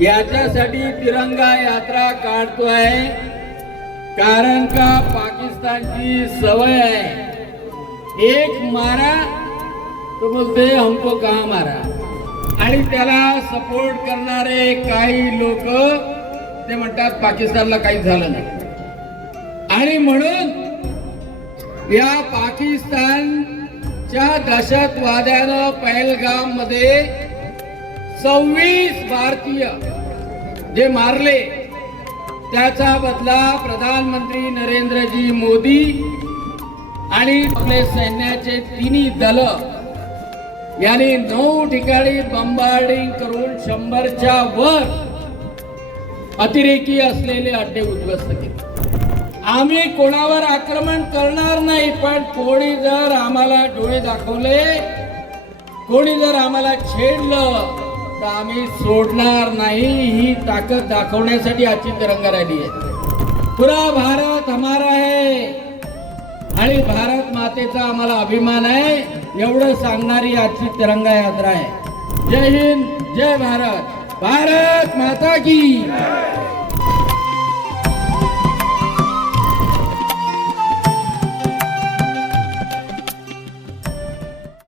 याच्यासाठी तिरंगा यात्रा काढतोय, कारण का पाकिस्तानची सवय आहे, एक मारा तो बोलते हमको कहा मारा, आणि त्याला सपोर्ट करणारे काही लोक ते म्हणतात पाकिस्तानला काही झालं नाही. आणि म्हणून या पाकिस्तानच्या दहशतवाद्यानं पहलगाम मध्ये 26 भारतीय जे मारले, त्याचा बदला प्रधानमंत्री नरेंद्रजी मोदी आणि आपले सैन्याचे तिन्ही दल यांनी 9 ठिकाणी बंबार्डिंग करून 100च्या वर अतिरेकी असलेले अड्डे उद्ध्वस्त केले. आम्ही कोणावर आक्रमण करणार नाही, पण कोणी जर आम्हाला डोळे दाखवले, कोणी जर आम्हाला छेडलं तर आम्ही सोडणार नाही. ही ताकद दाखवण्यासाठी आजची तिरंगा रॅली आहे. पुरा भारत हमारा है आणि भारत मातेचा आम्हाला अभिमान आहे, एवढं सांगणारी आजची तिरंगा यात्रा आहे. जय हिंद, जय भारत, भारत माता की.